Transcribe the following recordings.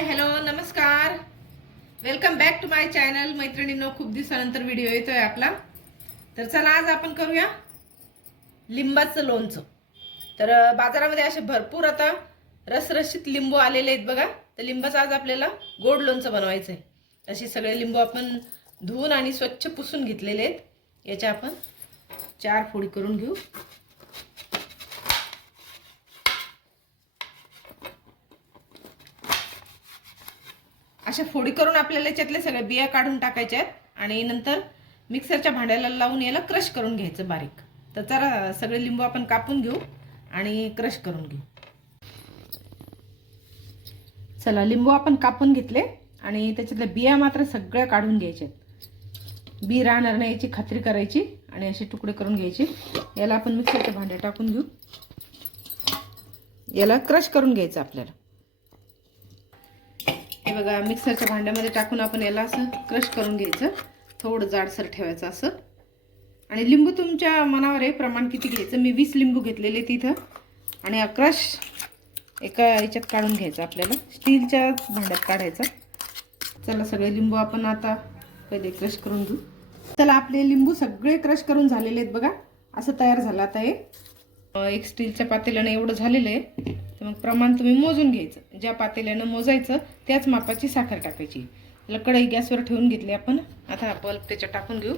हाय hello नमस्कार. Welcome back to my channel. मैत्रिणींनो, खूप दिवसानंतर व्हिडिओ येतोय आपला. तर चला आज आपण करूया लिंबाचं लोणचं. तर बाजारामध्ये असे भरपूर आता रसरशीत लिंबू आलेले आहेत बघा. तर लिंबाचं आज आपल्याला गोड लोणचं बनवायचं आहे. असे सगळे लिंबू आपण धुवून आणि स्वच्छ पुसून घेतलेले आहेत. याच्या आपण 4 फोडी करून घेऊ. अशा फोडी करून आपल्याला याच्यातले सगळे बिया काढून टाकायचे आहेत आणि नंतर मिक्सरच्या भांड्याला लावून याला क्रश करून घ्यायचं बारीक. तर जरा सगळे लिंबू आपण कापून घेऊ आणि क्रश करून घेऊ. चला, लिंबू आपण कापून घेतले आणि त्याच्यातल्या बिया मात्र सगळ्या काढून घ्यायच्या. बी राहणार नाही याची खात्री करायची आणि असे तुकडे करून घ्यायचे. याला आपण मिक्सरच्या भांड्यात टाकून घेऊ. याला क्रश करून घ्यायचं आपल्याला. हे बघा, मिक्सरच्या भांड्यामध्ये टाकून आपण याला असं क्रश करून घ्यायचं. थोडं जाडसर ठेवायचं असं. आणि लिंबू तुमच्या मनावर आहे प्रमाण किती घ्यायचं. मी 20 लिंबू घेतलेले तिथं. आणि हा क्रश एका याच्यात काढून घ्यायचा आपल्याला. स्टीलच्या भांड्यात काढायचा. चला, सगळे लिंबू आपण आता पहिले क्रश करून घेऊ. चला, आपले लिंबू सगळे क्रश करून झालेले आहेत बघा. असं तयार झालं. आता हे एक स्टीलच्या पातेल्याने एवढं झालेलं आहे. तर मग प्रमाण तुम्ही मोजून घ्यायचं. ज्या पातेल्यानं मोजायचं त्याच मापाची साखर टाकायची. त्याला कढई गॅसवर ठेवून घेतली आपण. आता हा बल्ब त्याच्यात टाकून घेऊ.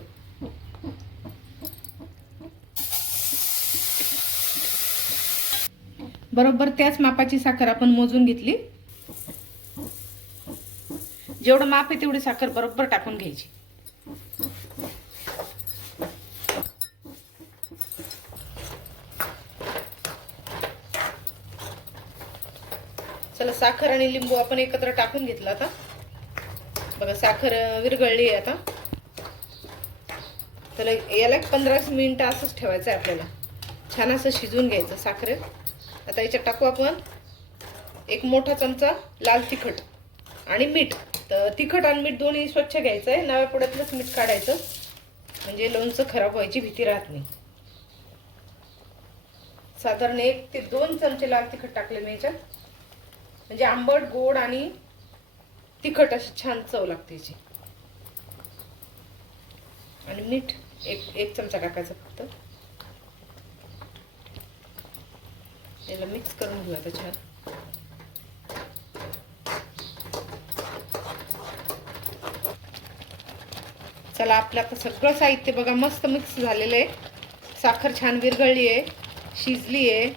बरोबर त्याच मापाची साखर आपण मोजून घेतली. जेवढं माप आहे तेवढी साखर बरोबर टाकून घ्यायची. चला, साखर आणि लिंबू आपण एकत्र टाकून घेतलं. आता बघा, साखर विरघळली आहे आता. तर याला 15 मिनिटं असंच ठेवायचं आहे आपल्याला. छान असं शिजवून घ्यायचं साखरेत. आता याच्यात टाकू आपण एक मोठा चमचा लाल तिखट आणि मीठ. तर तिखट आणि मीठ दोन्ही स्वच्छ घ्यायचं आहे. नव्या पुड्यातलंच मीठ काढायचं, म्हणजे लोणचं खराब व्हायची भीती राहत नाही. साधारण 1 ते 2 चमचे लाल तिखट टाकले मी याच्यात. म्हणजे आंबट, गोड आणि तिखट अशी छान चव लागते याची. आणि मीठ एक चमचा टाकायचा फक्त. याला मिक्स करून घेऊ आता छान. चला, आपलं आता सगळं साहित्य बघा मस्त मिक्स झालेलं आहे. साखर छान विरघळली आहे, शिजली आहे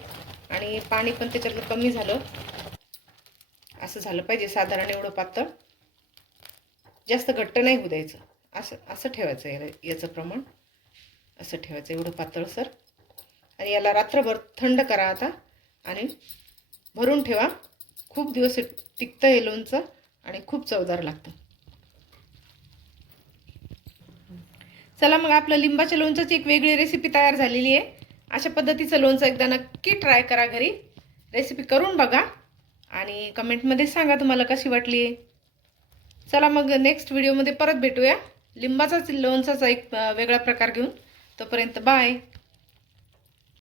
आणि पाणी पण त्याच्यातलं कमी झालं. असं झालं पाहिजे साधारण एवढं पातळ. जास्त घट्ट नाही होऊ द्यायचं. असं ठेवायचं. याचं प्रमाण असं ठेवायचं, एवढं पातळसर. आणि याला रात्रभर थंड करा आता आणि भरून ठेवा. खूप दिवस टिकतं हे लोणचं आणि खूप चवदार लागतं. चला, मग आपलं लिंबाच्या लोणच्याची एक वेगळी रेसिपी तयार झालेली आहे. अशा पद्धतीचं लोणचं एकदा नक्की ट्राय करा घरी. रेसिपी करून बघा आणि कमेंटमध्ये सांगा तुम्हाला कशी वाटली. चला, मग नेक्स्ट व्हिडिओमध्ये परत भेटूया लिंबाचाच लोणचाचा एक वेगळा प्रकार घेऊन. तोपर्यंत बाय.